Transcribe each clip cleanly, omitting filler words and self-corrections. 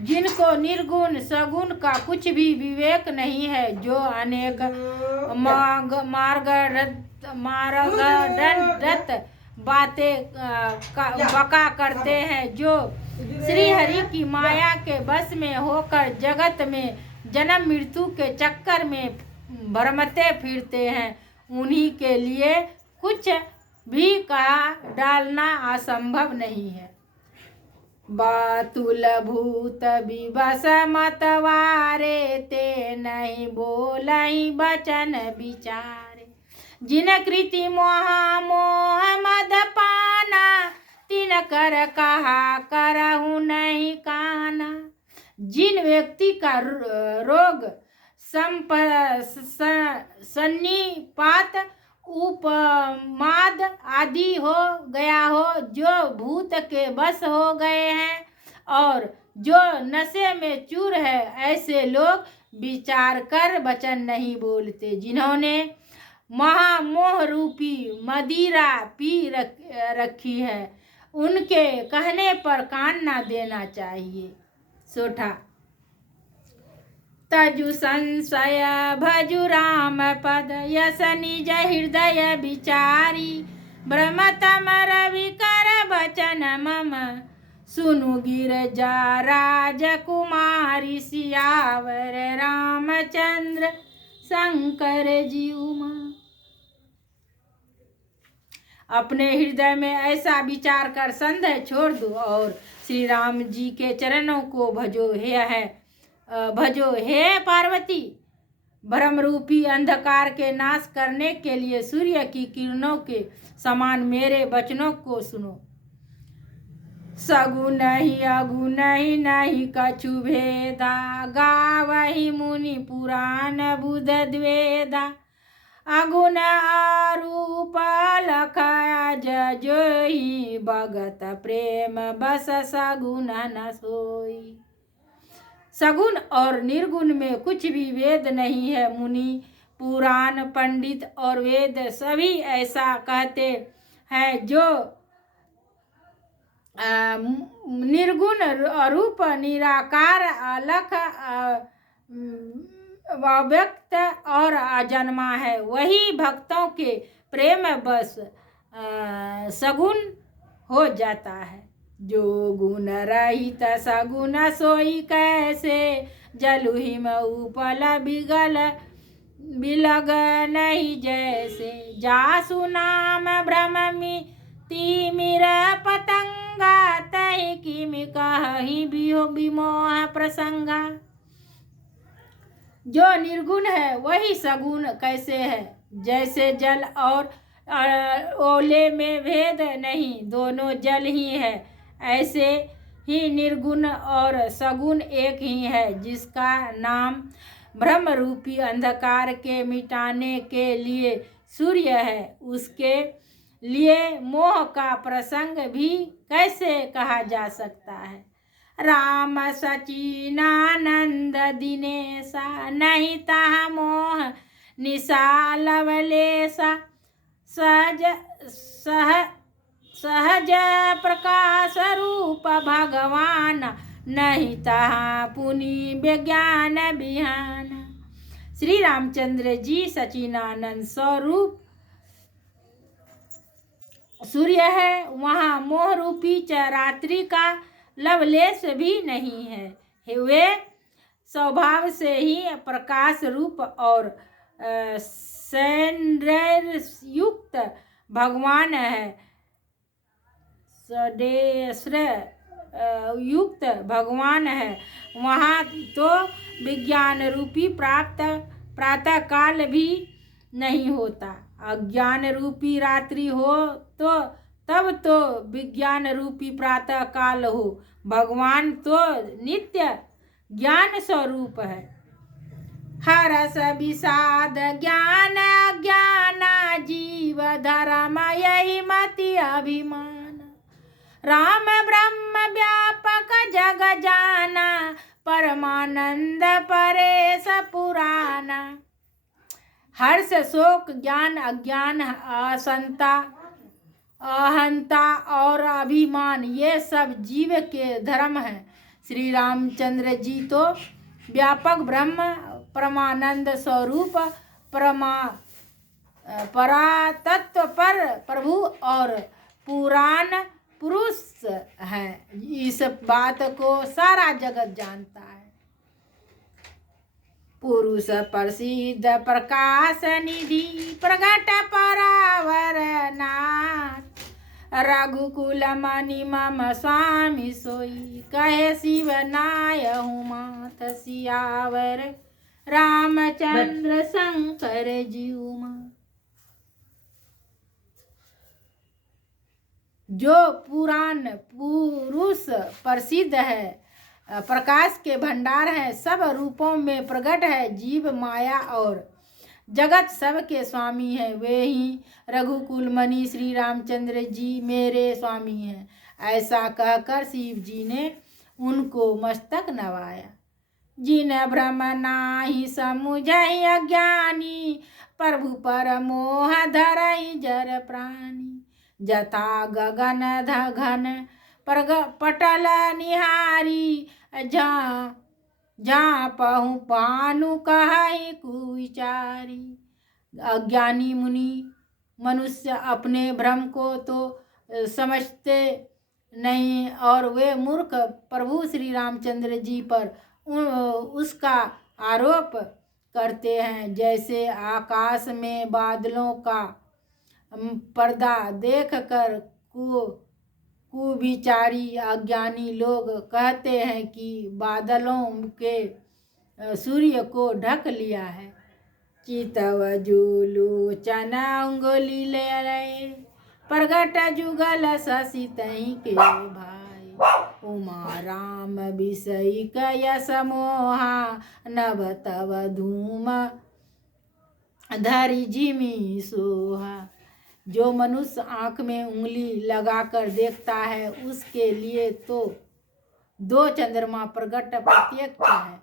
जिनको निर्गुण सगुण का कुछ भी विवेक नहीं है, जो अनेक मार्गदत्त बातें बका करते हैं, जो श्री हरि की माया के बस में होकर जगत में जन्म मृत्यु के चक्कर में भ्रमते फिरते हैं, उन्हीं के लिए कुछ भी कहा डालना असंभव नहीं है। बातुल भूत विवश मतवारे, ते नहीं बोलई बचन विचारे। जिन कृति मोह मोह मद पाना, तिन कर कहा करहु नहीं काना। जिन व्यक्ति का रोग सन्निपात उपमाद आदि हो गया हो, जो भूत के बस हो गए हैं और जो नशे में चूर है, ऐसे लोग विचार कर वचन नहीं बोलते। जिन्होंने महामोह रूपी मदिरा पी रखी है, उनके कहने पर कान ना देना चाहिए। सोठा तजु संशय भजु राम पद, यस निज हृदय विचारी। ब्रह्मतम रवि कर बचन मम, सुनु गिरजा राजकुमारी। सियावर रामचंद्र शंकर जी उमा। अपने हृदय में ऐसा विचार कर संदेह छोड़ दो और श्री राम जी के चरणों को भजो हे पार्वती। भ्रम रूपी अंधकार के नाश करने के लिए सूर्य की किरणों के समान मेरे वचनों को सुनो। सगुन ही अगुन ही नहीं कछु भेदा, गावहि मुनि पुराण बुध द्वेदा। अगुण अरूप लख जोहि, भगत प्रेम बस सगुन न सोई। सगुण और निर्गुण में कुछ भी वेद नहीं है। मुनि पुराण पंडित और वेद सभी ऐसा कहते हैं, जो निर्गुण रूप निराकार अलख अव्यक्त और अजन्मा है, वही भक्तों के प्रेम बस सगुण हो जाता है। जो गुण रहित सगुण सोई कैसे, जलु हिम उपल बिलग नहीं जैसे। जासु नाम भ्रममि तिमिर पतंगा, तहि किमि कहि विमोह प्रसंगा। जो निर्गुण है वही सगुण कैसे है, जैसे जल और ओले में भेद नहीं, दोनों जल ही है। ऐसे ही निर्गुण और सगुण एक ही है, जिसका नाम भ्रम रूपी अंधकार के मिटाने के लिए सूर्य है, उसके लिए मोह का प्रसंग भी कैसे कहा जा सकता है। राम सचिनानंद दिनेशा, नहीं ताहा मोह निशा लवलेशा। सहज प्रकाश रूप भगवान, नहीं ताहा पुनि विज्ञान बिहान। श्री रामचंद्र जी सचिनानंद स्वरूप सूर्य है, वहाँ मोह रूपी रात्रि का लवलेश भी नहीं है। वे स्वभाव से ही प्रकाश रूप और सौंदर्य युक्त भगवान है, सौंदर्य युक्त भगवान है। वहाँ तो विज्ञान रूपी प्रातः काल भी नहीं होता। अज्ञान रूपी रात्रि हो तो तब तो विज्ञान रूपी प्रातः काल हो। भगवान तो नित्य ज्ञान स्वरूप है। हरस विषाद ज्ञान अज्ञान, जीव धर्म यही मति अभिमान। राम ब्रह्म व्यापक जग जाना, परमानंद परेश पुराना। हर्ष शोक ज्ञान अज्ञान असंता अहंता और अभिमान, ये सब जीव के धर्म हैं। श्री रामचंद्र जी तो व्यापक ब्रह्म परमानंद स्वरूप परातत्व पर प्रभु और पुराण पुरुष है। इस बात को सारा जगत जानता है। पुरुष प्रसिद्ध प्रकाश निधि प्रगट परावर नाथ रघुकुल मणि मम स्वामी सोई कहे शिव नाय हूँ माथ सियावर रामचंद्र शंकर जीव माँ। जो पुराण पुरुष प्रसिद्ध है, प्रकाश के भंडार है, सब रूपों में प्रकट है, जीव माया और जगत सब के स्वामी है, वे ही रघुकुल मणि श्री रामचंद्र जी मेरे स्वामी हैं। ऐसा कहकर शिव जी ने उनको मस्तक नवाया। जिन भ्रम नाही समुझई अज्ञानी प्रभु पर मोह धरई जर प्राणी जथा गगन घन पटल निहारी जहाँ पहु पानु कहई कुविचारी। अज्ञानी मुनि मनुष्य अपने भ्रम को तो समझते नहीं और वे मूर्ख प्रभु श्री रामचंद्र जी पर उसका आरोप करते हैं। जैसे आकाश में बादलों का पर्दा देखकर कुविचारी अज्ञानी लोग कहते हैं कि बादलों के सूर्य को ढक लिया है। चितव जुलोचन अंगुली ले प्रगट जुगल शशि तही के भाई उमा राम विषयी कयस मोहा नभ तव धूम धरि जिमी सोहा। जो मनुष्य आँख में उंगली लगाकर देखता है उसके लिए तो दो चंद्रमा प्रकट प्रत्यक्ष है।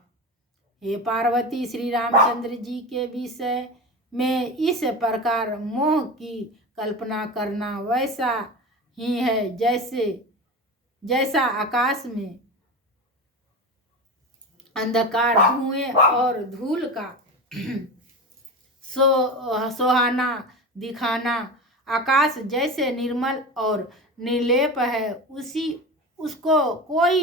हे पार्वती, श्री रामचंद्र जी के विषय में इस प्रकार मोह की कल्पना करना वैसा ही है जैसा आकाश में अंधकार धुएं और धूल का सोहाना दिखाना। आकाश जैसे निर्मल और निर्लेप है उसको कोई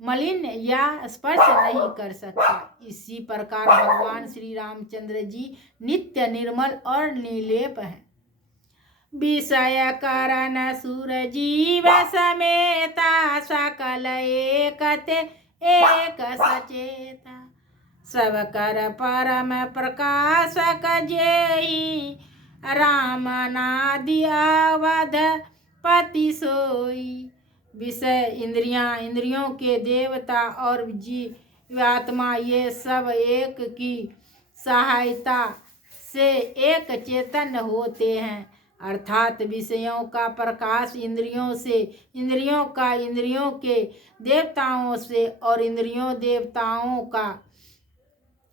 मलिन या स्पर्श नहीं कर सकता। इसी प्रकार भगवान श्री रामचंद्र जी नित्य निर्मल और निर्लेप हैं। विषय करण सुर जीव समेता सकल एकते एक सचेता सब कर परम प्रकाशक जेहि राम नादि अवध पति सोई। विषय इंद्रियों के देवता और जीवात्मा ये सब एक की सहायता से एक चेतन होते हैं। अर्थात विषयों का प्रकाश इंद्रियों से, इंद्रियों का इंद्रियों के देवताओं से और इंद्रियों देवताओं का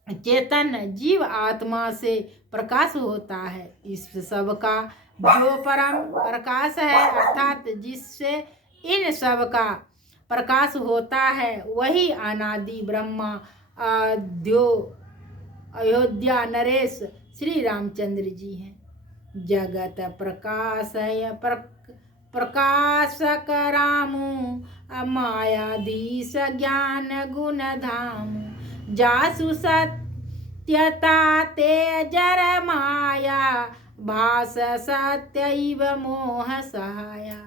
चेतन जीव आत्मा से प्रकाश होता है। इस सब का जो परम प्रकाश है अर्थात जिससे इन सब का प्रकाश होता है वही अनादि ब्रह्मा अयोध्या नरेश श्री रामचंद्र जी हैं। जगत प्रकाशक रामू मायाधीश ज्ञान गुण धामु जासु सत्यता तेजर माया भास सत्यैव मोह सहाया।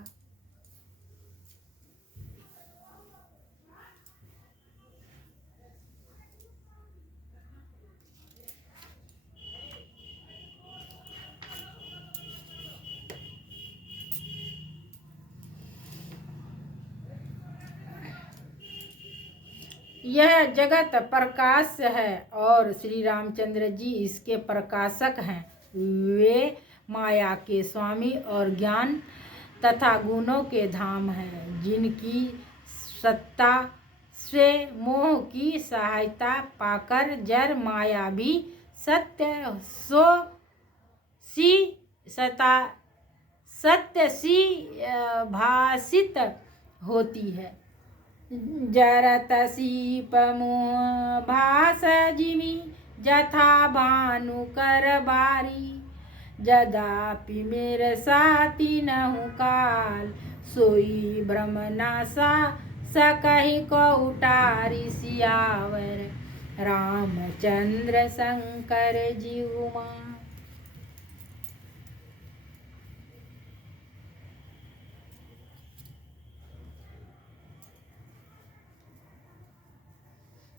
यह जगत प्रकाश है और श्री रामचंद्र जी इसके प्रकाशक हैं। वे माया के स्वामी और ज्ञान तथा गुणों के धाम हैं, जिनकी सत्ता से मोह की सहायता पाकर जर माया भी सत्य सी भाषित होती है। जरत सीप मुँह भास जिमी जथा भानु कर बारी। जदापि मेरे साथी नहु काल सोई भ्रम नासा सकहि को उटारी। सियावर रामचंद्र शंकर जीव मां।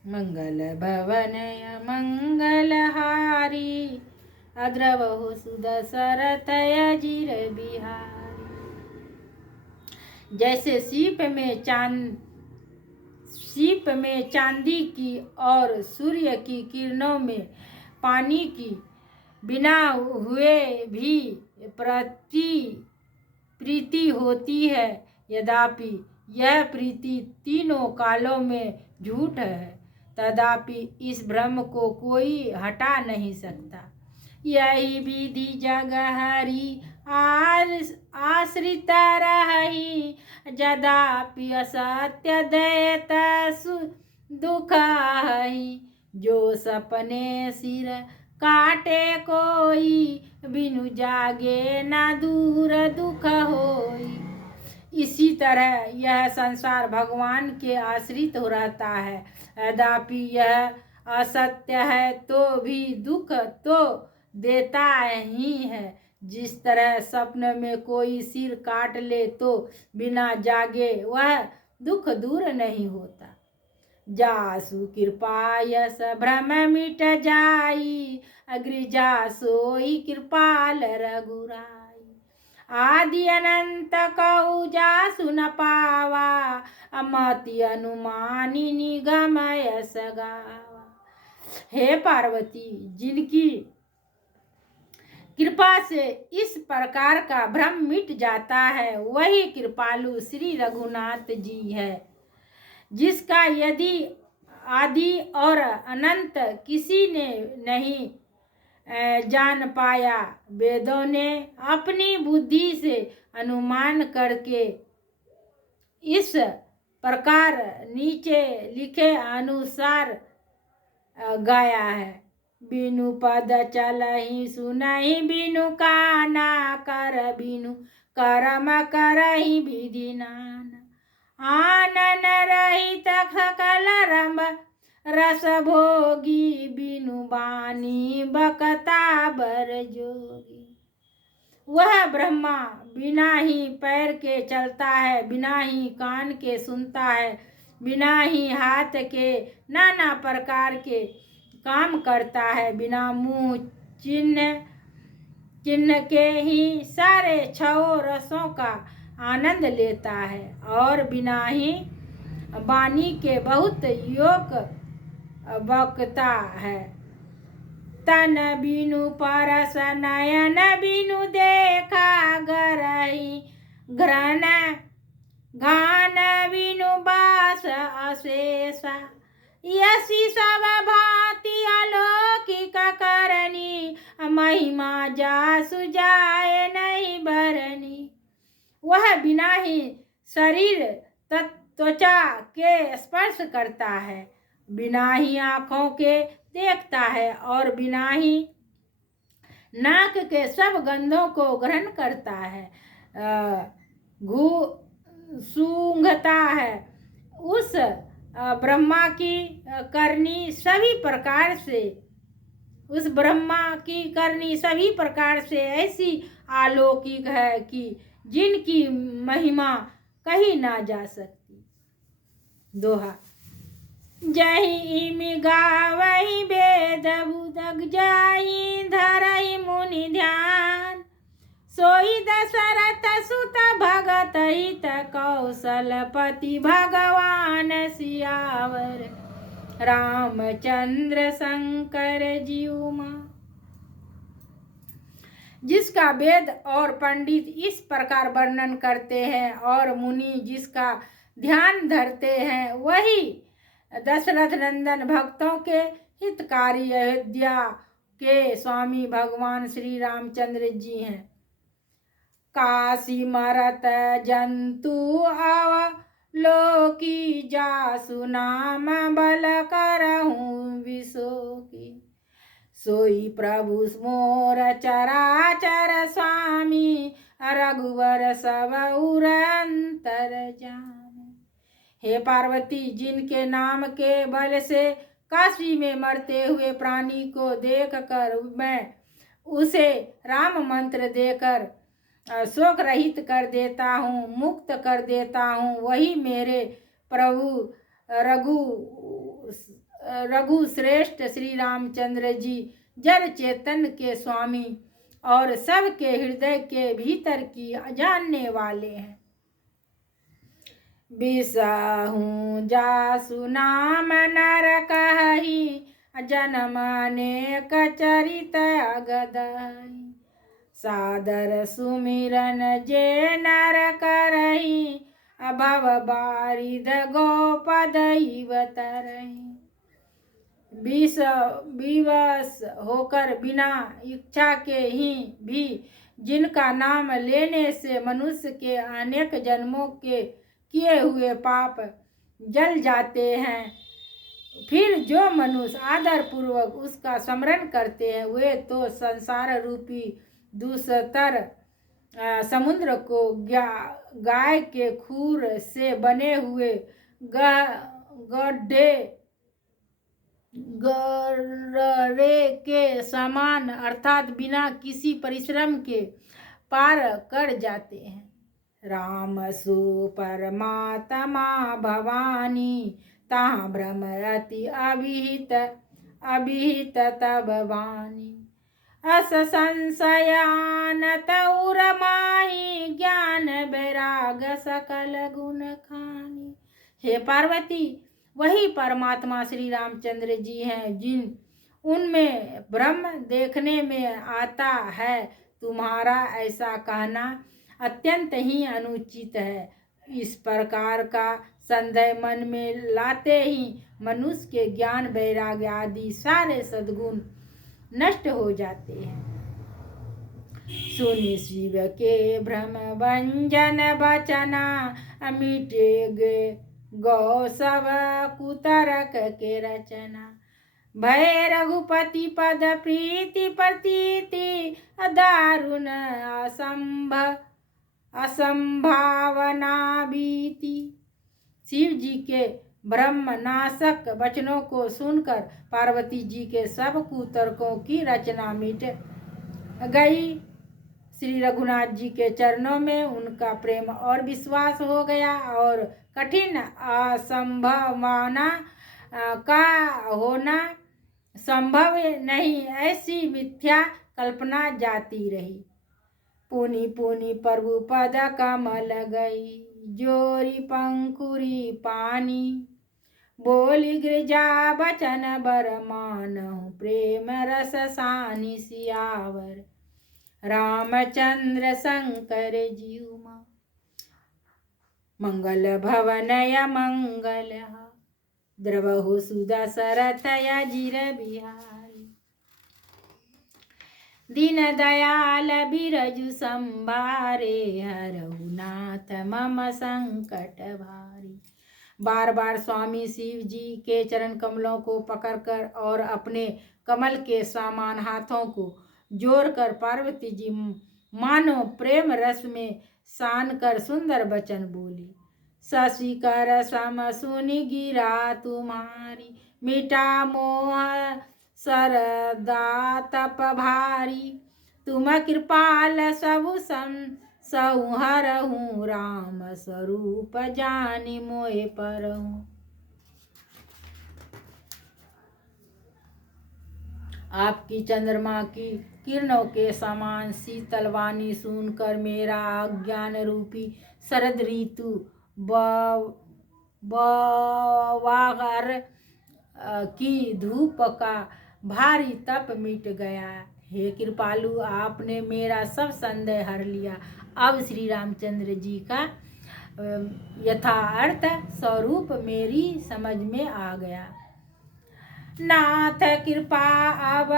मंगल भवन मंगल हारी अद्रवहु सुदशरथ अजिर बिहारी। जैसे सीप में चांदी की और सूर्य की किरणों में पानी की बिना हुए भी प्रीति होती है, यद्यपि यह प्रीति तीनों कालों में झूठ है, तथापि इस भ्रम को कोई हटा नहीं सकता। यही विधि जग हरि आश्रित रही, जदापि असत्य दैत दुख हई। जो सपने सिर काटे कोई, बिनु जागे ना दूर दुख होई। इसी तरह यह संसार भगवान के आश्रित हो रहता है, यद्यपि यह असत्य है तो भी दुख तो देता ही है। जिस तरह स्वप्न में कोई सिर काट ले तो बिना जागे वह दुख दूर नहीं होता। जासु कृपा यस भ्रम मिट जाई, अग्रिजा सोई कृपाल रघुराई। आदि अनंत कहु जासु न पावा, अमति अनुमानी निगम यस गावा। हे पार्वती, जिनकी कृपा से इस प्रकार का भ्रम मिट जाता है, वही कृपालु श्री रघुनाथ जी है, जिसका यदि आदि और अनंत किसी ने नहीं जान पाया। वेदों ने अपनी बुद्धि से अनुमान करके इस प्रकार नीचे लिखे अनुसार गाया है। बिनु पद चलहि सुनहि, बिनु काना कर बिनु कर्म करहि विधि नाना। आनन रहित सकल रंभ रस भोगी, बिनु बानी बकता बर जोगी। वह ब्रह्मा बिना ही पैर के चलता है, बिना ही कान के सुनता है, बिना ही हाथ के नाना प्रकार के काम करता है, बिना मुंह चिन्ह के ही सारे छहों रसों का आनंद लेता है, और बिना ही वाणी के बहुत योग बकता है। तन बिनु परस नयन बिनु देखा, गरही घ्राण घान बिनु बास अशेषा। यसी सब भांति अलौकिक करनी, महिमा जासु जाए नहीं बरनी। वह बिना ही शरीर त्वचा के स्पर्श करता है, बिना ही आँखों के देखता है, और बिना ही नाक के सब गंधों को ग्रहण करता है, सूंघता है। उस ब्रह्मा की करनी सभी प्रकार से ऐसी अलौकिक है कि जिनकी महिमा कही ना जा सकती। दोहा। जहि इमि गावहि वेद बुदक जाई, धरहि मुनि ध्यान। सोई दशरथ सुत भगत हित, कौशलपति भगवान सियावर रामचंद्र शंकर जीव मां। जिसका वेद और पंडित इस प्रकार वर्णन करते हैं और मुनि जिसका ध्यान धरते हैं, वही दशरथ नंदन भक्तों के हितकारी अयोध्या के स्वामी भगवान श्री रामचंद्र जी हैं। काशी मरत जंतु लो की जासु नाम बल करहूँ विशो की। सोई प्रभु मोर चराचर स्वामी रघुवर सब उर अंतर जान। हे पार्वती, जिनके नाम के बल से काशी में मरते हुए प्राणी को देख कर मैं उसे राम मंत्र देकर शोक रहित कर देता हूँ, मुक्त कर देता हूँ, वही मेरे प्रभु रघु श्रेष्ठ श्री रामचंद्र जी जड़ चेतन के स्वामी और सबके हृदय के भीतर की जानने वाले हैं। बिसाहूँ जासु नाम नर कहि जन्म अनेक चरित अगदहि। सादर सुमिरन जे नर करहि भव बारिद गोपदैव तरहि। विवश होकर बिना इच्छा के ही भी जिनका नाम लेने से मनुष्य के अनेक जन्मों के किए हुए पाप जल जाते हैं, फिर जो मनुष्य आदर पूर्वक उसका स्मरण करते हैं वे तो संसार रूपी दूसतर समुद्र को गाय के खूर से बने हुए गर्रे के समान अर्थात बिना किसी परिश्रम के पार कर जाते हैं। राम सु परमात्मा भवानी ता भ्रम अति अभिहित तब वाणी। अस संशयान तौर माही ज्ञान बैराग सकल गुण खानी। हे पार्वती, वही परमात्मा श्री रामचंद्र जी हैं जिन उनमें ब्रह्म देखने में आता है। तुम्हारा ऐसा कहना अत्यंत ही अनुचित है। इस प्रकार का संदेह मन में लाते ही मनुष्य के ज्ञान वैराग्य आदि सारे सद्गुण नष्ट हो जाते हैं। सुनि शिव के भ्रम भंजन बचना मिटे गौ सब कुतरक के रचना। भय रघुपति पद प्रीति प्रतीति दारुण असंभावना बीती। शिव जी के ब्रह्मनाशक वचनों को सुनकर पार्वती जी के सब कुतर्कों की रचना मिट गई। श्री रघुनाथ जी के चरणों में उनका प्रेम और विश्वास हो गया और कठिन असंभावना का होना संभव नहीं ऐसी मिथ्या कल्पना जाती रही। पुनि पुनि प्रभु पद कमल गई जोरी पंकुरी पानी। बोली गिरजा बचन बर मानहु प्रेम रस सानि सियावर। रामचंद्र शंकर जीव मंगल भवनय मंगल द्रवहु सुदशरथय जिर बिहारी। दीन दयाल बिरजु संभारे हरहु नाथ मम संकट भारी। बार बार स्वामी शिव जी के चरण कमलों को पकड़कर और अपने कमल के समान हाथों को जोड़कर पार्वती जी मानो प्रेम रस में सान कर सुंदर वचन बोली। शशि कर सम सुनि गिरा तुम्हारी मिटा मोह सरदा तप भारी। तुम कृपाल सबु संहरहु राम स्वरूप जानि मोहि परहु। आपकी चंद्रमा की किरणों के समान शीतल वाणी सुनकर मेरा अज्ञान रूपी शरद ऋतु बवागर की धूप का भारी तप मिट गया। हे कृपालु, आपने मेरा सब संदेह हर लिया। अब श्री रामचंद्र जी का यथार्थ स्वरूप मेरी समझ में आ गया। नाथ कृपा अब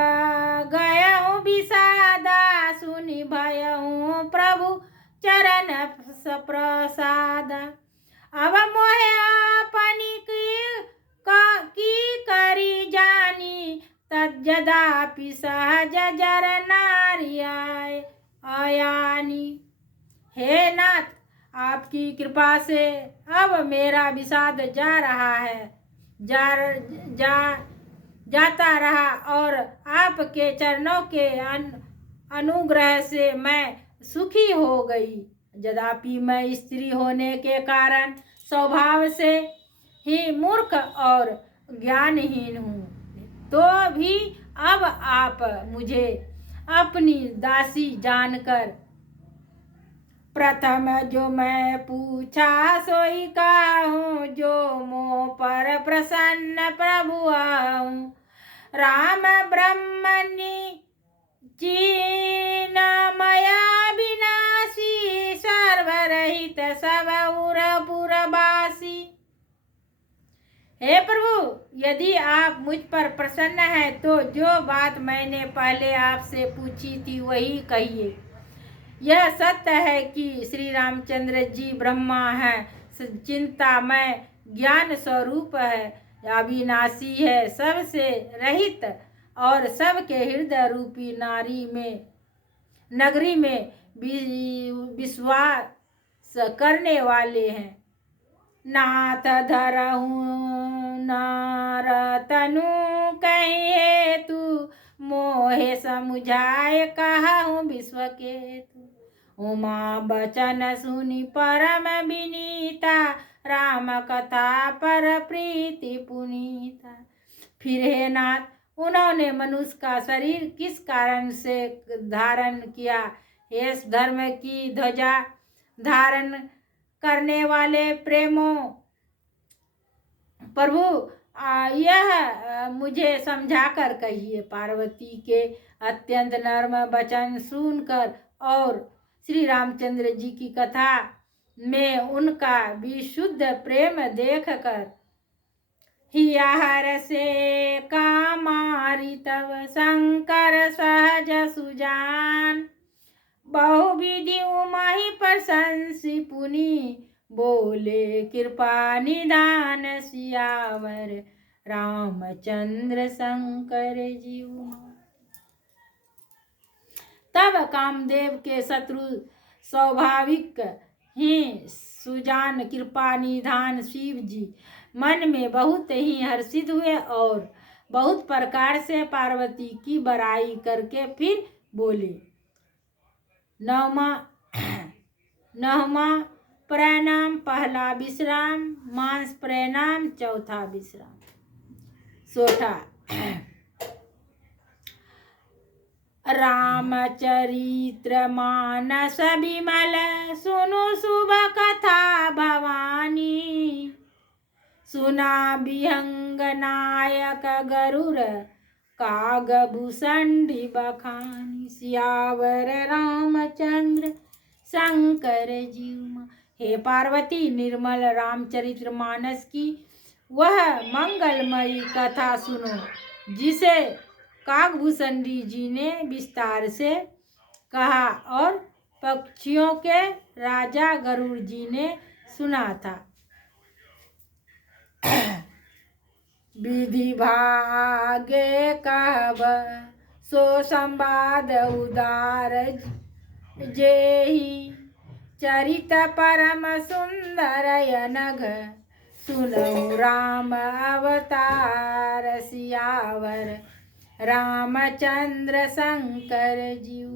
गयहूँ विषादा सुनि भयहूँ प्रभु चरण प्रसादा। अब मोहे अपनी की करी जानी, तज्जदापि सहज जर नारी आयानी। हे नाथ, आपकी कृपा से अब मेरा विषाद जा रहा है, जाता रहा, और आपके चरणों के अनुग्रह से मैं सुखी हो गई। यद्यपि मैं स्त्री होने के कारण स्वभाव से ही मूर्ख और ज्ञानहीन हूँ, तो भी अब आप मुझे अपनी दासी जानकर प्रथम जो मैं पूछा सोई कहूँ, जो मोह पर प्रसन्न प्रभु आऊँ। राम ब्रह्मणि चीन मया विनाशी, सर्वरहित सब उरपुरवासी। हे प्रभु, यदि आप मुझ पर प्रसन्न हैं तो जो बात मैंने पहले आपसे पूछी थी वही कहिए। यह सत्य है कि श्री रामचंद्र जी ब्रह्मा हैं, चिंतामय ज्ञान स्वरूप है, अविनाशी है, सबसे रहित और सबके हृदय रूपी नगरी में विश्वास करने वाले हैं। नाथ धरहूँ नारतनु कहिए तू, मोहे समुझाए कहूँ विश्व के तू। उमा बचन सुनि परम विनीता, राम कथा पर प्रीति पुनीता। फिर हे नाथ, उन्होंने मनुष्य का शरीर किस कारण से धारण किया? हे धर्म की ध्वजा धारण करने वाले प्रेमो प्रभु, यह मुझे समझाकर कहिए। पार्वती के अत्यंत नर्म वचन सुनकर और श्री रामचंद्र जी की कथा में उनका विशुद्ध प्रेम देखकर हियाहर से कामारी तब शंकर सहज सुजान, बहुविधि उमाहि प्रशंसी पुनि, बोले कृपा निदान सियावर रामचंद्र शंकर जी। तब कामदेव के शत्रु स्वाभाविक ही सुजान कृपा निधान शिव जी मन में बहुत ही हर्षित हुए और बहुत प्रकार से पार्वती की बड़ाई करके फिर बोले। नवमा प्रणाम, पहला विश्राम, मांस प्रणाम, चौथा विश्राम। सोठा रामचरित्र मानस विमल, सुनु शुभ कथा भवानी, सुना विहंग नायक गरुड़, कागभूषणी बखानी, सियावर रामचंद्र शंकर जीव। हे पार्वती, निर्मल रामचरित्र मानस की वह मंगलमयी कथा सुनो, जिसे कागभूषणी जी ने विस्तार से कहा और पक्षियों के राजा गरुड़ जी ने सुना था। विधि भागे कहब सो संवाद उदार, जेहि चरित परम सुंदर अनघ, सुनऊ राम अवतार, सियावर रामचंद्र शंकर जीव।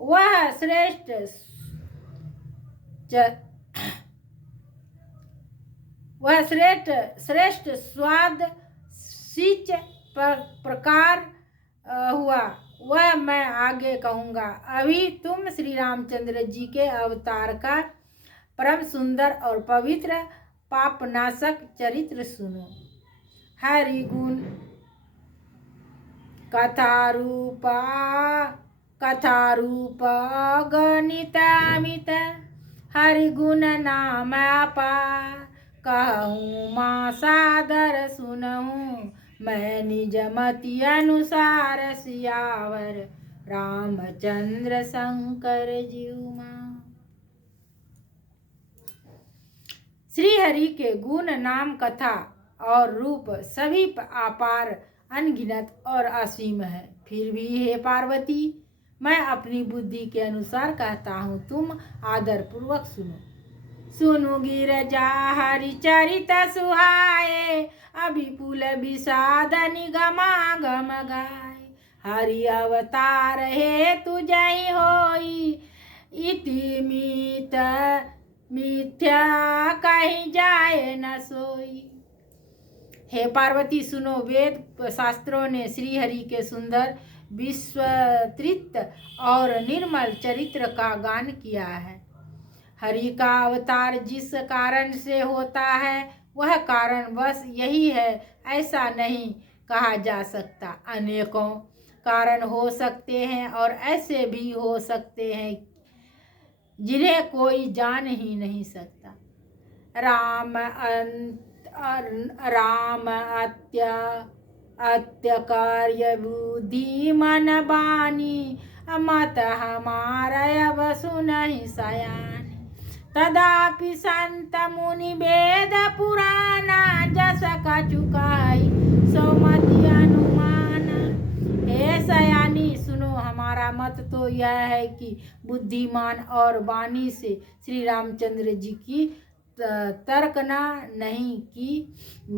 वह श्रेष्ठ स्वाद सिच प्रकार हुआ, वह मैं आगे कहूँगा। अभी तुम श्री रामचंद्र जी के अवतार का परम सुंदर और पवित्र पापनाशक चरित्र सुनो। हरि गुण कथारूप गणितामित, हरि गुण नाम अपार, कहूँ माँ सादर सुनहूँ, मैं निज मति अनुसार, सियावर रामचंद्र शंकर जीव माँ। श्री हरि के गुण, नाम, कथा और रूप सभी अपार, अनगिनत और असीम है। फिर भी हे पार्वती, मैं अपनी बुद्धि के अनुसार कहता हूँ, तुम आदर पूर्वक सुनो। सुनु गिरजा हरि चरित सुहाए, अभिपुल विषाद निगमागम गाए। हरि अवतार हे तुझहि होई, इति मिथ्या कही जाए न सोई। हे पार्वती सुनो, वेद शास्त्रों ने श्री हरि के सुंदर, विस्तृत और निर्मल चरित्र का गान किया है। हरि का अवतार जिस कारण से होता है वह कारण बस यही है ऐसा नहीं कहा जा सकता। अनेकों कारण हो सकते हैं और ऐसे भी हो सकते हैं जिन्हें कोई जान ही नहीं सकता। राम अत्य कार्य बुद्धि मन बानी, मत हमारा अब सुनहि सयानी। तदापि संत मुनि वेद पुराना, जस कछुकाई सौमति अनुमान। हे सयानी सुनो, हमारा मत तो यह है कि बुद्धिमान और वाणी से श्री रामचंद्र जी की तर्कना नहीं की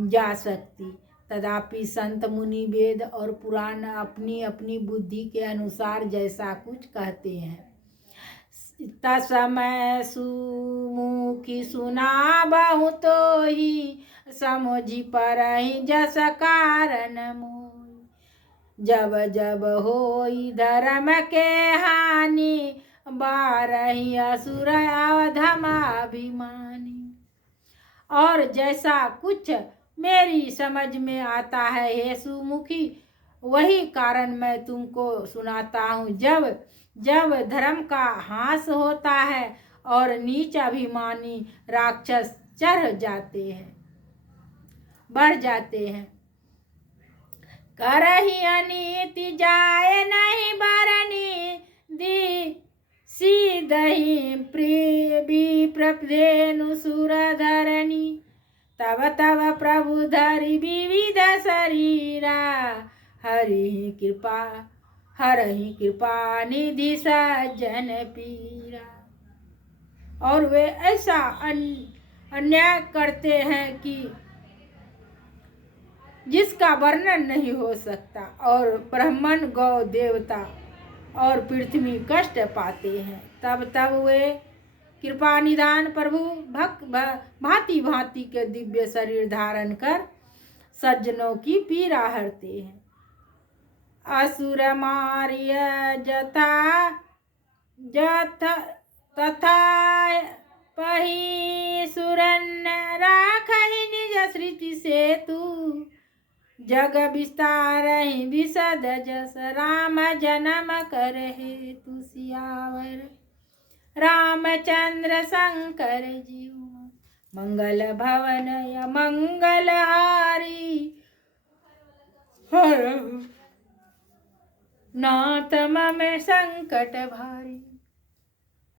जा सकती। तदापि संत मुनि वेद और पुराण अपनी अपनी बुद्धि के अनुसार जैसा कुछ कहते हैं। तसमय सुमुखी सुना बहु तो ही, समझी परहि जस कारण मोहि। जब जब होई धर्म के हानि, बारहि असुर अवधम अभिमानी। और जैसा कुछ मेरी समझ में आता है हे सुमुखी, वही कारण मैं तुमको सुनाता हूँ। जब जब धर्म का ह्रास होता है और नीच अभिमानी राक्षस बढ़ जाते हैं। करहि अनीति जाए नहीं बरनी, दी सीधहि विप्रधेनु सुर धरणी। तब तब प्रभु धरि विविध शरीरा, हरहि कृपा निधि सज्जन पीरा। और वे ऐसा अन्याय करते हैं कि जिसका वर्णन नहीं हो सकता, और ब्राह्मण, गौ, देवता और पृथ्वी कष्ट पाते हैं। तब तब वे कृपा निधान प्रभु भांति भांति के दिव्य शरीर धारण कर सज्जनों की पीड़ा हरते हैं। असुर मारिय तथा पहि सुरन, राखहि निज सृति सेतु। जग विस्तारहि विशद जस, राम जन्म कर हेतु सियावर। रामचंद्र शंकर जीव मंगल भवन मंगल हारी। हर नाथ मम संकट भारी।